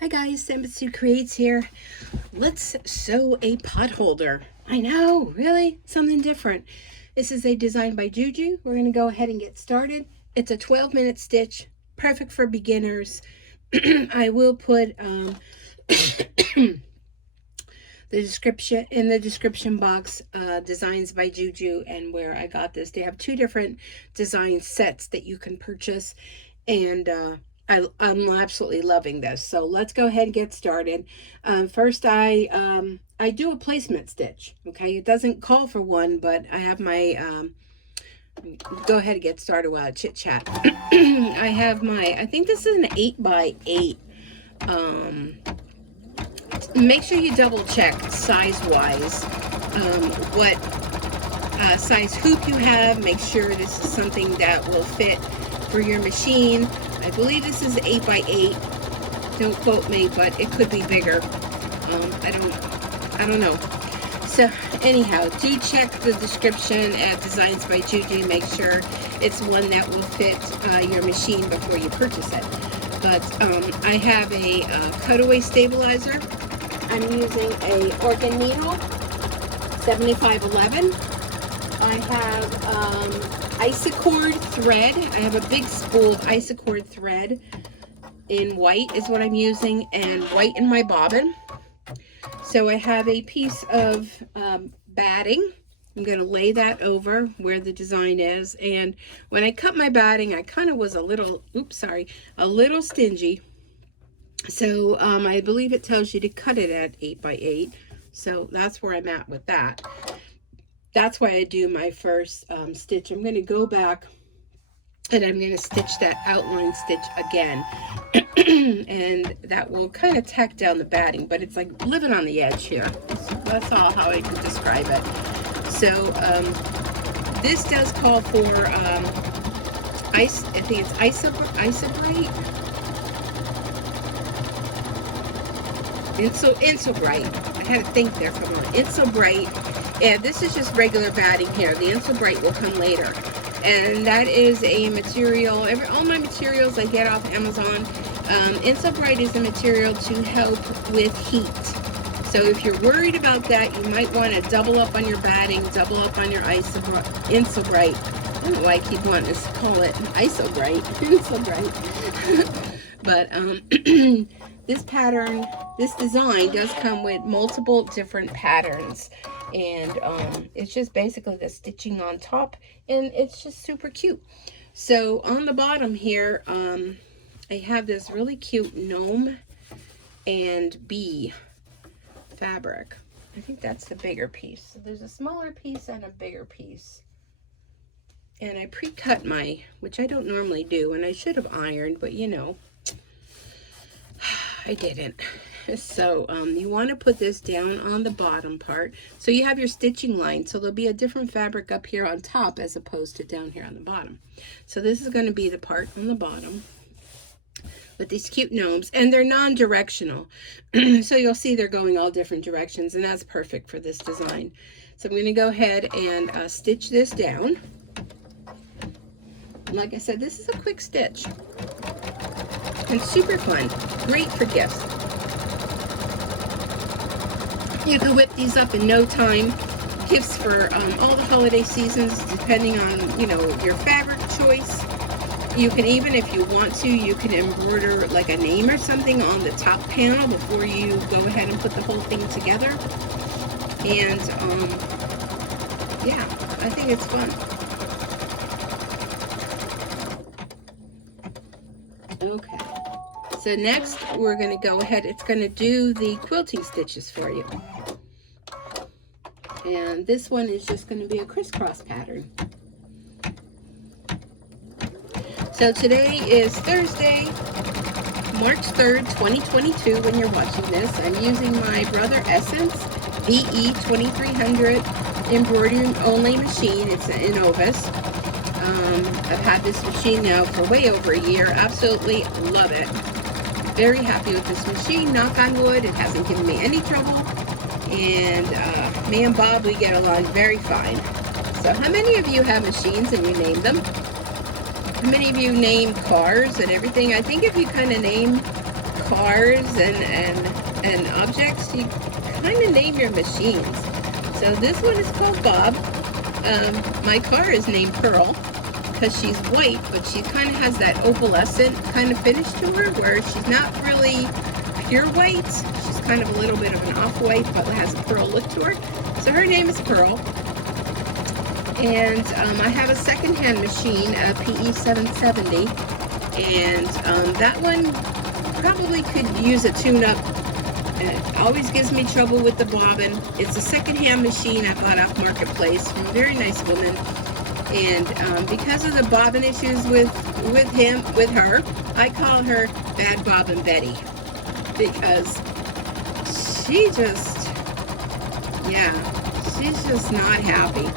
Hi guys, Sue Creates here. Let's sew a pot holder. I know, really? Something different. This is a design by JuJu. We're going to go ahead and get started. It's a 12-minute stitch, perfect for beginners. I will put the description in the description box, designs by JuJu and where I got this. They have two different design sets that you can purchase, and I'm absolutely loving this. So let's go ahead and get started. First, I do a placement stitch. Okay, it doesn't call for one, but I have my go ahead and get started while I chit chat. I have my, I think this is an 8x8. Make sure you double check size wise what size hoop you have. Make sure this is something that will fit for your machine. I believe this is 8x8. Don't quote me, but it could be bigger. I don't know. So anyhow, do check the description at Designs by JuJu. Make sure it's one that will fit your machine before you purchase it. But I have a cutaway stabilizer. I'm using a organ needle, 7511. I have Isacord thread. I have a big spool of Isacord thread in white is what I'm using, and white in my bobbin. So I have a piece of batting. I'm going to lay that over where the design is. And when I cut my batting, I kind of was a little stingy. So I believe it tells you to cut it at 8x8. So that's where I'm at with that. That's why I do my first stitch. I'm going to go back and I'm going to stitch that outline stitch again. And that will kind of tack down the batting, but it's like living on the edge here. So that's all how I could describe it. So this does call for I think it's Isobrite. Insobrite. I had to think there for a moment. Insobrite. And this is just regular batting here. The Insobrite will come later. And that is a material, all my materials I get off Amazon. Insobrite is a material to help with heat. So if you're worried about that, you might want to double up on your batting, double up on your Insobrite. I don't know why I keep wanting to call it Isobrite. Insobrite. But this pattern, this design does come with multiple different patterns. And it's just basically the stitching on top, and it's just super cute. So on the bottom here, I have this really cute gnome and bee fabric. I think that's the bigger piece. So there's a smaller piece and a bigger piece. And I pre-cut my, which I don't normally do, and I should have ironed, but you know, I didn't. So you want to put this down on the bottom part. So you have your stitching line. So there'll be a different fabric up here on top as opposed to down here on the bottom. So this is going to be the part on the bottom with these cute gnomes. And they're non-directional. So you'll see they're going all different directions. And that's perfect for this design. So I'm going to go ahead and stitch this down. And like I said, this is a quick stitch. And super fun. Great for gifts. You can whip these up in no time. Gifts for all the holiday seasons, depending on, you know, your fabric choice. You can even, if you want to, you can embroider like a name or something on the top panel before you go ahead and put the whole thing together. And yeah, I think it's fun. Okay. So next, we're going to go ahead, it's going to do the quilting stitches for you. And this one is just going to be a crisscross pattern. So today is Thursday, March 3rd, 2022, when you're watching this. I'm using my Brother Essence VE 2300 embroidering only machine. It's an Innovis. I've had this machine now for way over a year. Absolutely love it. Very happy with this machine. Knock on wood, it hasn't given me any trouble. And me and Bob, we get along very fine. So how many of you have machines and you name them? How many of you name cars and everything? I think if you kind of name cars and objects, you kind of name your machines. So this one is called Bob. My car is named Pearl because she's white, but she kind of has that opalescent kind of finish to her, where she's not really pure white. She's kind of a little bit of an off-white, but has a pearl look to her. So her name is Pearl. And I have a second-hand machine, a PE 770, and that one probably could use a tune-up. It always gives me trouble with the bobbin. It's a second-hand machine I bought off Marketplace from a very nice woman. And because of the bobbin issues with her, I call her Bad Bobbin Betty, because she's just not happy.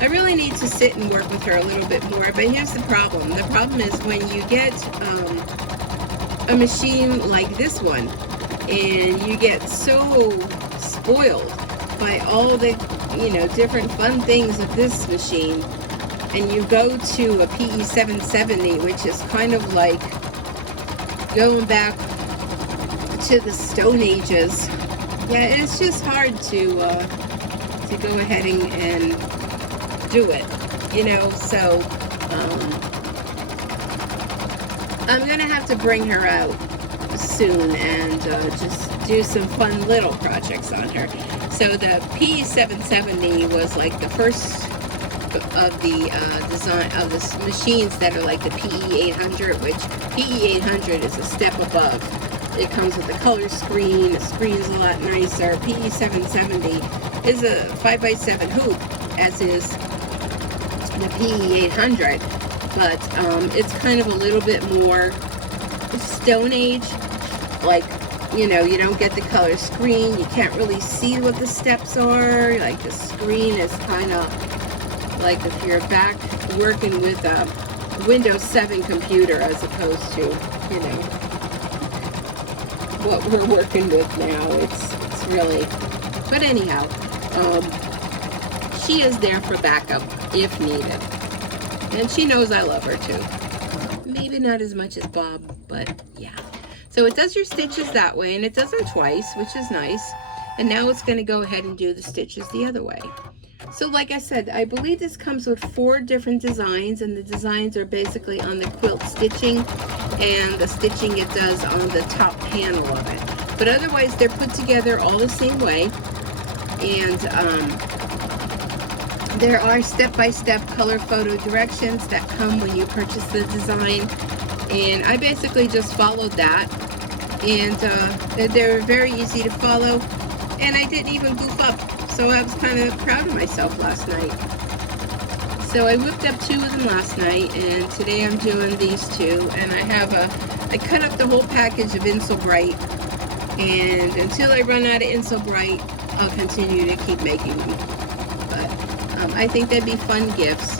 I really need to sit and work with her a little bit more, but here's the problem. The problem is when you get a machine like this one, and you get so spoiled by all the, different fun things of this machine, and you go to a PE 770, which is kind of like going back to the Stone Ages. Yeah, it's just hard to go ahead and do it, so I'm gonna have to bring her out soon and just do some fun little projects on her. So the PE 770 was like the first of the design of the machines that are like the PE 800, which PE 800 is a step above. It comes with a color screen. The screen's a lot nicer. PE 770 is a 5x7 hoop, as is the PE 800, but it's kind of a little bit more Stone Age. Like, you don't get the color screen. You can't really see what the steps are. Like, the screen is kind of like if you're back working with a Windows 7 computer, as opposed to, what we're working with now. It's really, but anyhow, she is there for backup if needed, and she knows I love her too. Maybe not as much as Bob, but yeah. So it does your stitches that way, and it does them twice, which is nice. And now it's going to go ahead and do the stitches the other way. So like I said, I believe this comes with 4 different designs, and the designs are basically on the quilt stitching and the stitching it does on the top panel of it. But otherwise, they're put together all the same way. And there are step-by-step color photo directions that come when you purchase the design. And I basically just followed that. And they're very easy to follow. And I didn't even goof up. So I was kind of proud of myself last night. So I whipped up 2 of them last night, and today I'm doing these 2. And I cut up the whole package of Insul Bright, and until I run out of Insul Bright, I'll continue to keep making them. But I think they'd be fun gifts.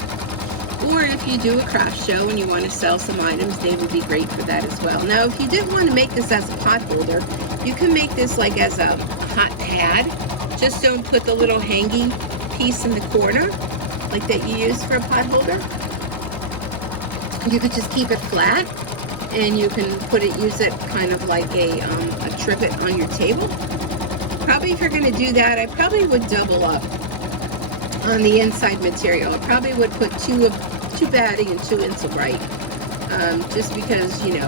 Or if you do a craft show and you want to sell some items, they would be great for that as well. Now, if you didn't want to make this as a pot holder, you can make this like as a hot pad. Just don't put the little hangy piece in the corner, like that you use for a pot holder. You could just keep it flat, and you can use it kind of like a trivet on your table. Probably if you're going to do that, I probably would double up on the inside material. I probably would put 2 batting and 2 Insul Bright, just because, you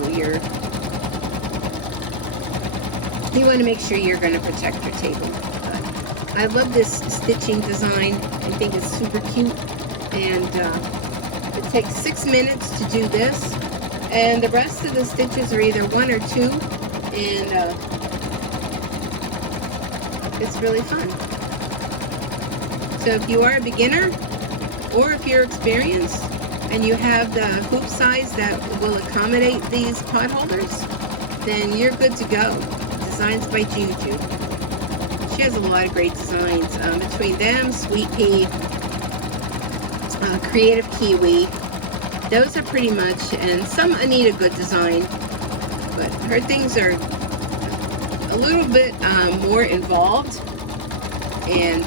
want to make sure you're going to protect your table. I love this stitching design. I think it's super cute, and it takes 6 minutes to do this, and the rest of the stitches are either 1 or 2, and it's really fun. So if you are a beginner, or if you're experienced and you have the hoop size that will accommodate these pot holders, then you're good to go. Designs by JuJu. She has a lot of great designs. Between them, Sweet Pea, Creative Kiwi, those are pretty much, and some Anita Good design, but her things are a little bit more involved, and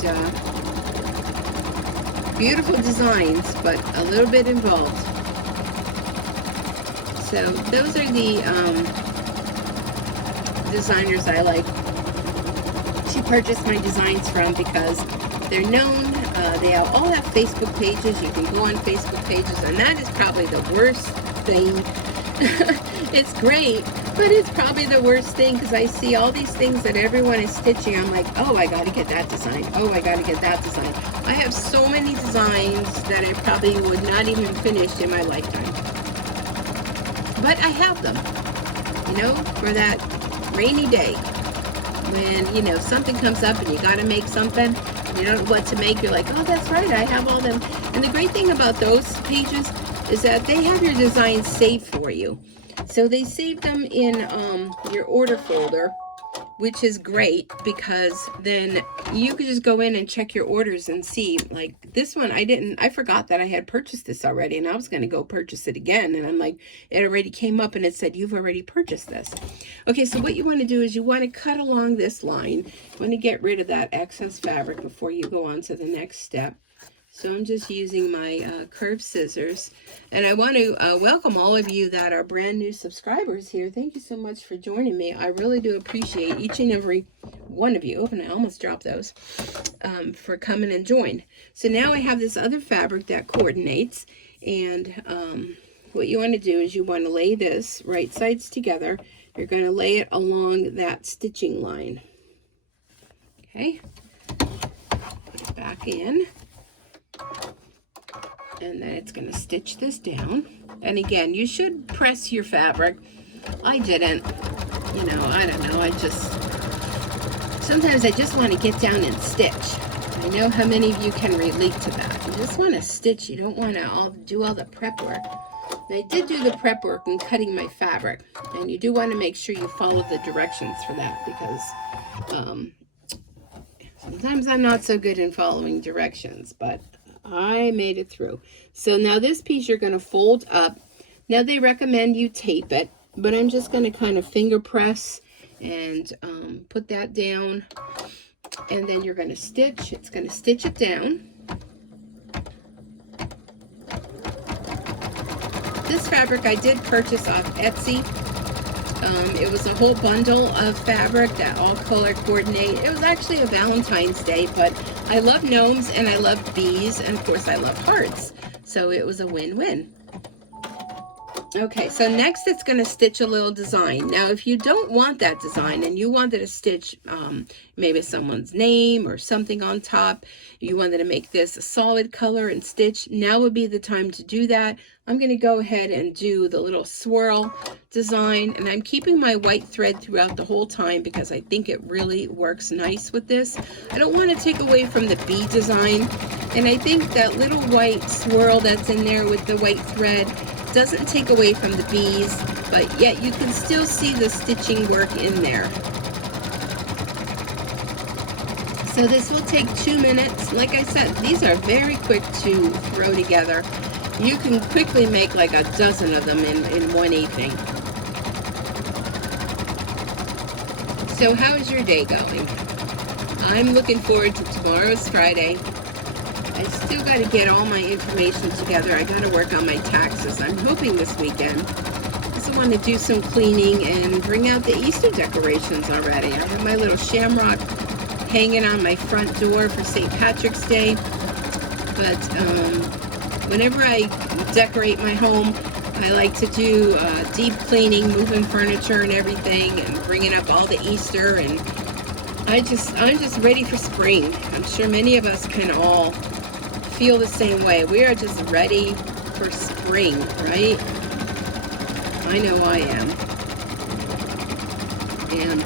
beautiful designs, but a little bit involved. So those are the designers I like to purchase my designs from because they're known. They all have Facebook pages. You can go on Facebook pages, and that is probably the worst thing. It's great, but it's probably the worst thing because I see all these things that everyone is stitching. I'm like, oh, I got to get that design. Oh, I got to get that design. I have so many designs that I probably would not even finish in my lifetime. But I have them, you know, for that rainy day. When, you know, something comes up and you got to make something, you don't know what to make, you're like, oh, that's right, I have all them. And the great thing about those pages is that they have your designs saved for you. So they save them in your order folder, which is great because then you could just go in and check your orders and see. Like this one, I forgot that I had purchased this already, and I was going to go purchase it again, and I'm like, it already came up and it said you've already purchased this. Okay, so what you want to do is you want to cut along this line. You want to get rid of that excess fabric before you go on to the next step. So I'm just using my curved scissors, and I want to welcome all of you that are brand new subscribers here. Thank you so much for joining me. I really do appreciate each and every one of you. Oh, and I almost dropped those for coming and join. So now I have this other fabric that coordinates, and what you want to do is you want to lay this right sides together. You're going to lay it along that stitching line. Okay, put it back in. And then it's going to stitch this down. And again, you should press your fabric. I didn't. You know, I don't know. Sometimes I just want to get down and stitch. I know how many of you can relate to that. You just want to stitch. You don't want to do all the prep work. And I did do the prep work in cutting my fabric. And you do want to make sure you follow the directions for that because sometimes I'm not so good in following directions, but I made it through. So now this piece you're going to fold up. Now they recommend you tape it, but I'm just going to kind of finger press and put that down. And then you're going to stitch. It's going to stitch it down. This fabric I did purchase off Etsy. It was a whole bundle of fabric that all color coordinate. It was actually a Valentine's Day, but I love gnomes and I love bees, and of course I love hearts. So it was a win-win. Okay, so next it's going to stitch a little design. Now, if you don't want that design and you wanted to stitch maybe someone's name or something on top, you wanted to make this a solid color and stitch, now would be the time to do that. I'm going to go ahead and do the little swirl design, and I'm keeping my white thread throughout the whole time because I think it really works nice with this. I don't want to take away from the bee design, and I think that little white swirl that's in there with the white thread doesn't take away from the bees, but yet you can still see the stitching work in there. So this will take 2 minutes. Like I said, these are very quick to throw together. You can quickly make like a dozen of them in one evening. So how's your day going? I'm looking forward to tomorrow's Friday. I still got to get all my information together. I got to work on my taxes. I'm hoping this weekend. I also want to do some cleaning and bring out the Easter decorations already. I have my little shamrock hanging on my front door for St. Patrick's Day. But whenever I decorate my home, I like to do deep cleaning, moving furniture and everything, and bringing up all the Easter. And I'm just ready for spring. I'm sure many of us can all feel the same way. We are just ready for spring, right? I know I am. And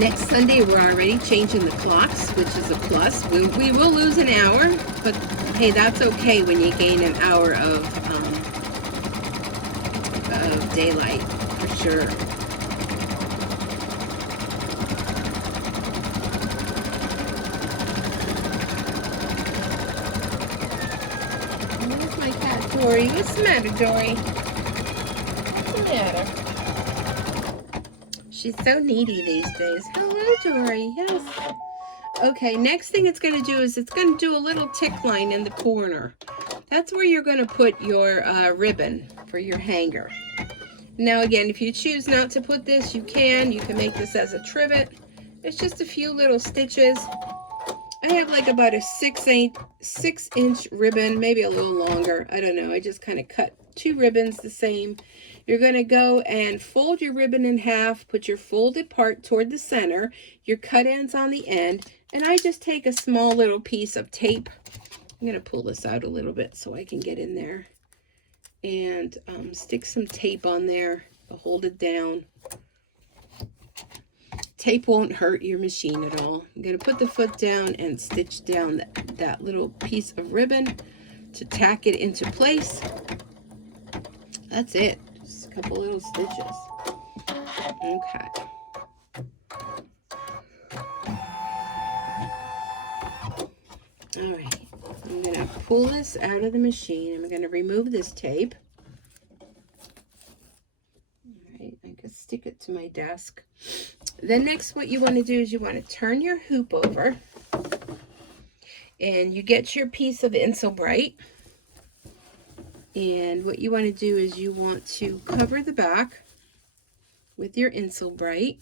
next Sunday we're already changing the clocks, which is a plus. We will lose an hour, but hey, that's okay when you gain an hour of daylight, for sure. Dory, what's the matter, Dory? What's the matter? She's so needy these days. Hello, Dory. Yes. Okay, next thing it's going to do is it's going to do a little tick line in the corner. That's where you're going to put your ribbon for your hanger. Now again, if you choose not to put this, you can. You can make this as a trivet. It's just a few little stitches. I have like about a 6-inch ribbon, maybe a little longer. I don't know. I just kind of cut 2 ribbons the same. You're going to go and fold your ribbon in half, put your folded part toward the center, your cut ends on the end, and I just take a small little piece of tape. I'm going to pull this out a little bit so I can get in there, and stick some tape on there to hold it down. Tape won't hurt your machine at all. I'm going to put the foot down and stitch down that little piece of ribbon to tack it into place. That's it. Just a couple little stitches. Okay. All right. I'm going to pull this out of the machine. I'm going to remove this tape. All right. I can stick it to my desk. Then next, what you want to do is you want to turn your hoop over, and you get your piece of Embroider. And what you want to do is you want to cover the back with your Embroider.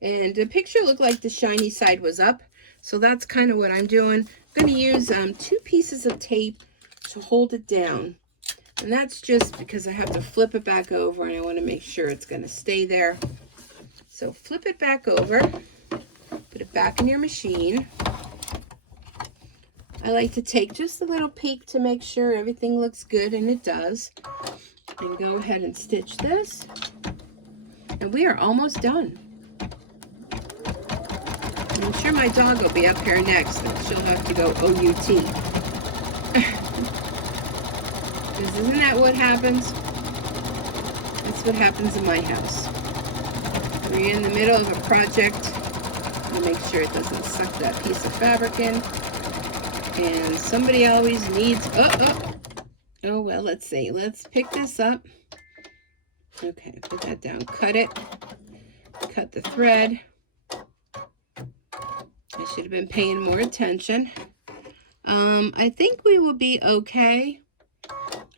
And the picture looked like the shiny side was up, so that's kind of what I'm doing. I'm going to use 2 pieces of tape to hold it down. And that's just because I have to flip it back over, and I want to make sure it's going to stay there. So flip it back over, put it back in your machine. I like to take just a little peek to make sure everything looks good, and it does. And go ahead and stitch this. And we are almost done. I'm sure my dog will be up here next, and she'll have to go OUT. Because isn't that what happens? That's what happens in my house. We're in the middle of a project. I'll make sure it doesn't suck that piece of fabric in. And somebody always needs, oh, well, let's see. Let's pick this up. Okay, put that down. Cut it. Cut the thread. I should have been paying more attention. I think we will be okay.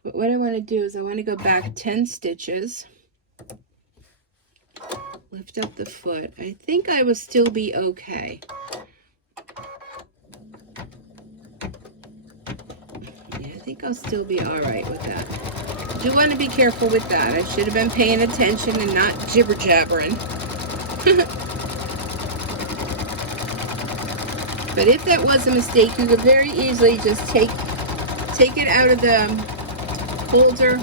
But what I want to do is I want to go back 10 stitches. Lift up the foot. I think I will still be okay. Yeah, I think I'll still be all right with that. Do want to be careful with that. I should have been paying attention and not jibber jabbering. But if that was a mistake, you could very easily just take it out of the holder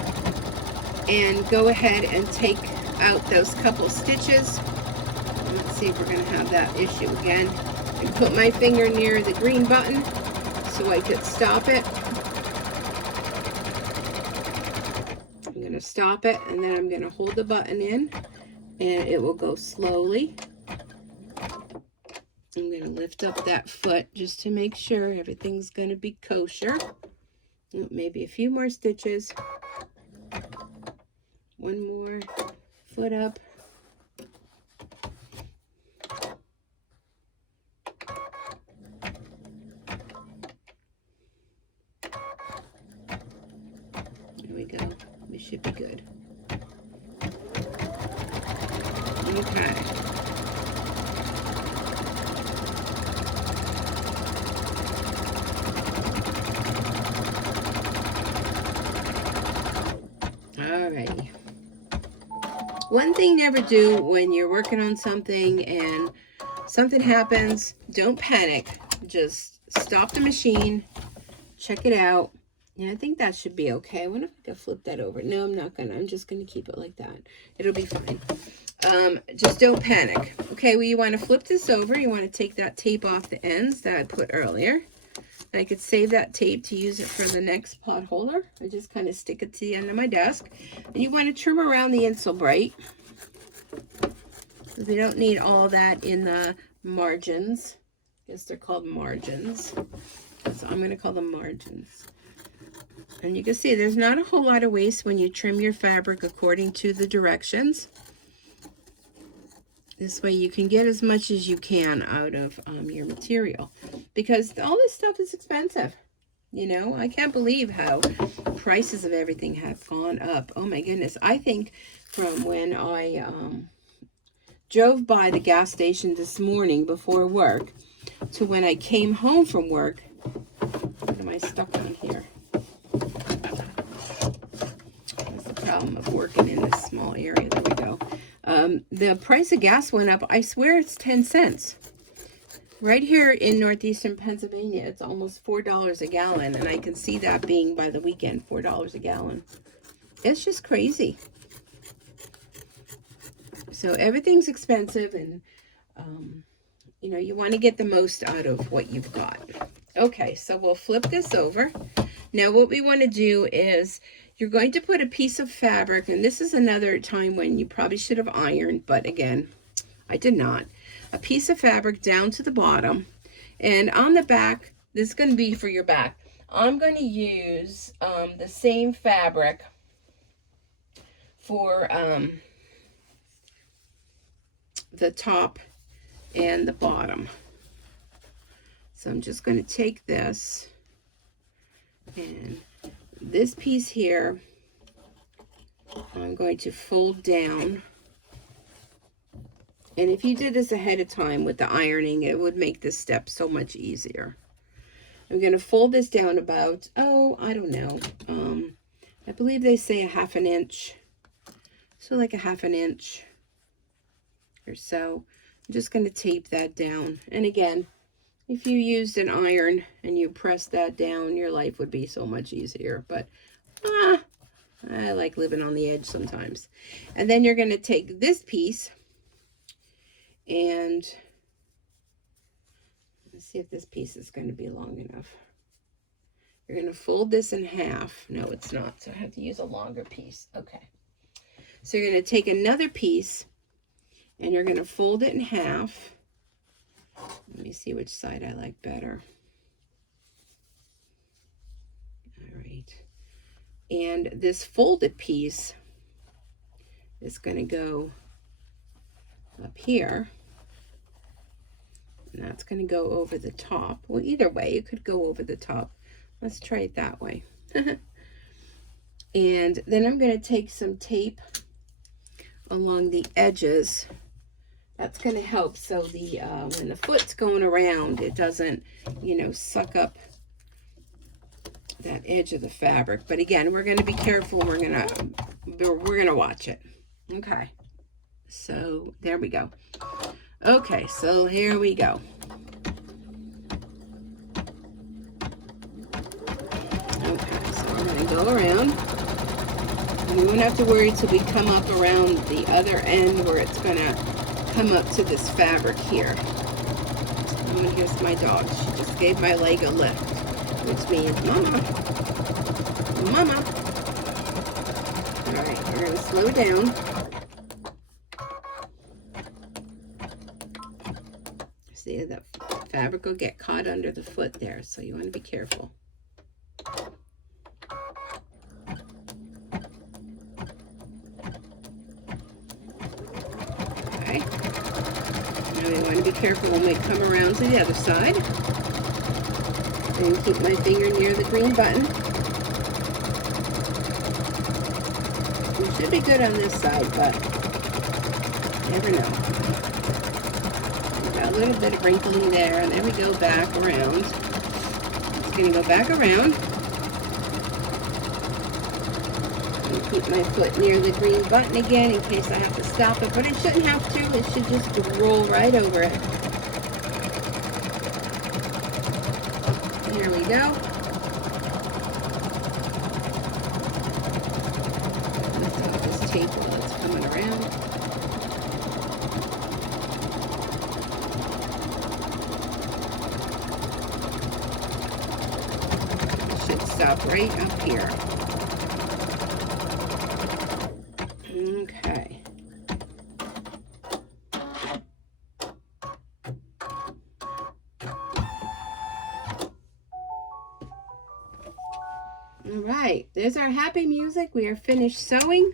and go ahead and take out those couple stitches. Let's see if we're going to have that issue again. And put my finger near the green button so I could stop it. I'm going to stop it, and then I'm going to hold the button in, and it will go slowly. I'm going to lift up that foot just to make sure everything's going to be kosher. Maybe a few more stitches. One more. Foot up. There we go. We should be good. Okay. Alrighty. One thing never do when you're working on something and something happens, don't panic. Just stop the machine, check it out. Yeah, I think that should be okay. I wonder if I can flip that over. No, I'm not gonna. I'm just gonna keep it like that. It'll be fine. Just don't panic. Okay, well, you want to flip this over. You want to take that tape off the ends that I put earlier. I could save that tape to use it for the next pot holder. I just kind of stick it to the end of my desk. And you want to trim around the Embroider. Because we don't need all that in the margins. I guess they're called margins. So I'm going to call them margins. And you can see there's not a whole lot of waste when you trim your fabric according to the directions. This way you can get as much as you can out of your material, because all this stuff is expensive. You know, I can't believe how prices of everything have gone up. Oh my goodness. I think from when I drove by the gas station this morning before work to when I came home from work. What am I stuck on here? That's the problem of working in this small area. There we go. The price of gas went up. I swear it's 10 cents. Right here in northeastern Pennsylvania, it's almost $4 a gallon. And I can see that being by the weekend, $4 a gallon. It's just crazy. So everything's expensive, and you know, you want to get the most out of what you've got. Okay, so we'll flip this over. Now what we want to do is you're going to put a piece of fabric, and this is another time when you probably should have ironed, but again, I did not. A piece of fabric down to the bottom, and on the back, this is going to be for your back. I'm going to use the same fabric for the top and the bottom. So I'm just going to take this, and this piece here I'm going to fold down. And if you did this ahead of time with the ironing, it would make this step so much easier. I'm going to fold this down about, oh, I don't know, I believe they say a ½ inch, so like a ½ inch or so. I'm just going to tape that down. And again, if you used an iron and you press that down, your life would be so much easier. But I like living on the edge sometimes. And then you're going to take this piece, and let's see if this piece is going to be long enough. You're going to fold this in half. No, it's not. So I have to use a longer piece. Okay. So you're going to take another piece, and you're going to fold it in half. Let me see which side I like better. All right. And this folded piece is going to go up here. And that's going to go over the top. Well, either way, it could go over the top. Let's try it that way. And then I'm going to take some tape along the edges. That's going to help so the when the foot's going around, it doesn't, you know, suck up that edge of the fabric. But again, we're going to be careful. We're going to watch it. Okay. So there we go. Okay, so here we go. Okay, so we're going to go around. And we won't have to worry till we come up around the other end where it's going to come up to this fabric here. And here's my dog. She just gave my leg a lift, which means mama. Mama. All right, we're going to slow down. See, the fabric will get caught under the foot there, so you want to be careful. Okay. Now we want to be careful when we come around to the other side. And keep my finger near the green button. It should be good on this side, but you never know. A little bit of wrinkling there, and then we go back around. It's going to go back around. And keep my foot near the green button again in case I have to stop it, but I shouldn't have to. It should just roll right over it. Here we go. Let's have this tape while it's coming around. Stop right up here. Okay. All right, there's our happy music. We are finished sewing.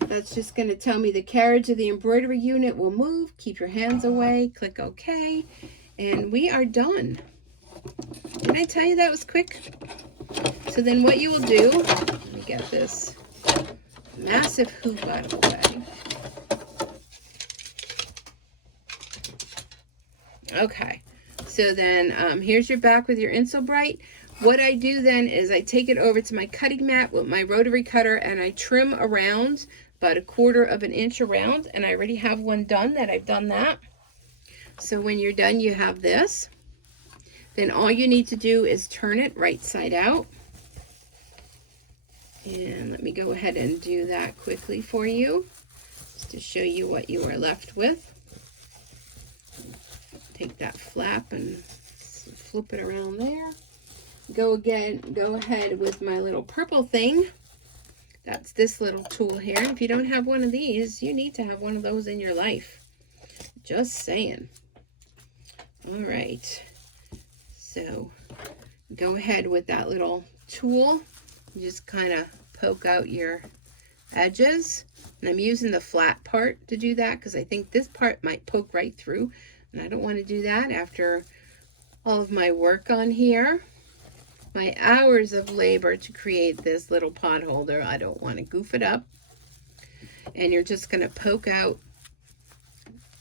That's just going to tell me the carriage of the embroidery unit will move. Keep your hands away. Click OK. And we are done. Did I tell you that was quick? So then what you will do, let me get this massive hoop out of the way. Okay, so then here's your back with your Embroider. What I do then is I take it over to my cutting mat with my rotary cutter and I trim around about 1/4 of an inch around, and I already have one done that I've done that. So when you're done, you have this. Then all you need to do is turn it right side out. And let me go ahead and do that quickly for you, just to show you what you are left with. Take that flap and flip it around there. Go ahead with my little purple thing. That's this little tool here. If you don't have one of these, you need to have one of those in your life. Just saying. All right. So go ahead with that little tool. Just kind of poke out your edges. And I'm using the flat part to do that because I think this part might poke right through. And I don't want to do that after all of my work on here. My hours of labor to create this little pot holder. I don't want to goof it up. And you're just going to poke out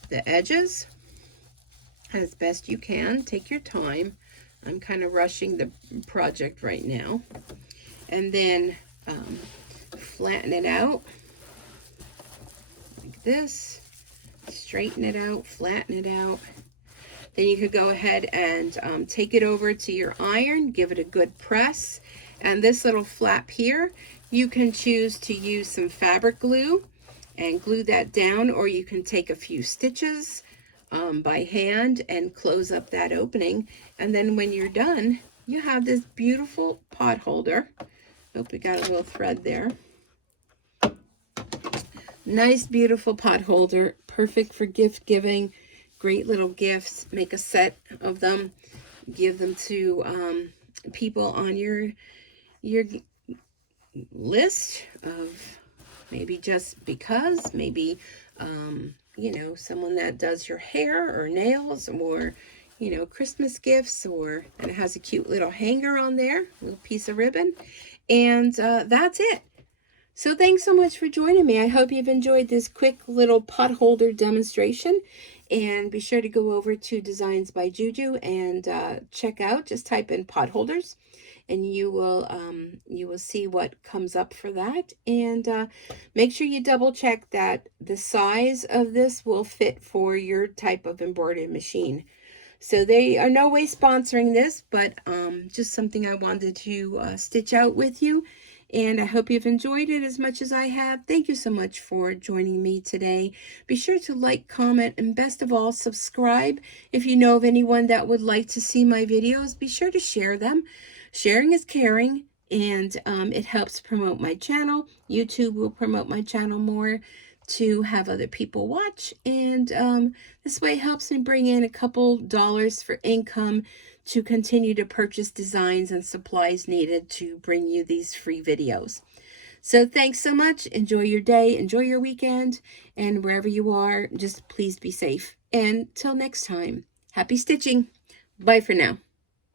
the edges as best you can. Take your time. I'm kind of rushing the project right now. And then flatten it out like this. Straighten it out, flatten it out. Then you could go ahead and take it over to your iron, give it a good press. And this little flap here, you can choose to use some fabric glue and glue that down, or you can take a few stitches by hand and close up that opening. And then when you're done, you have this beautiful pot holder. Oh, we got a little thread there. Nice, beautiful pot holder, perfect for gift giving. Great little gifts. Make a set of them. Give them to people on your list of maybe just because. Maybe, you know, someone that does your hair or nails, or, you know, Christmas gifts, or, and it has a cute little hanger on there, a little piece of ribbon. And that's it. So thanks so much for joining me. I hope you've enjoyed this quick little pot holder demonstration. And be sure to go over to Designs by JuJu and check out, just type in pot holders, and you will see what comes up for that. And make sure you double check that the size of this will fit for your type of embroidery machine. So they are no way sponsoring this, but just something I wanted to stitch out with you. And I hope you've enjoyed it as much as I have. Thank you so much for joining me today. Be sure to like, comment, and best of all, subscribe. If you know of anyone that would like to see my videos, be sure to share them. Sharing is caring, and it helps promote my channel. YouTube will promote my channel more to have other people watch. And this way it helps me bring in a couple dollars for income to continue to purchase designs and supplies needed to bring you these free videos. So thanks so much. Enjoy your day, enjoy your weekend, and wherever you are, just please be safe. And till next time, happy stitching. Bye for now.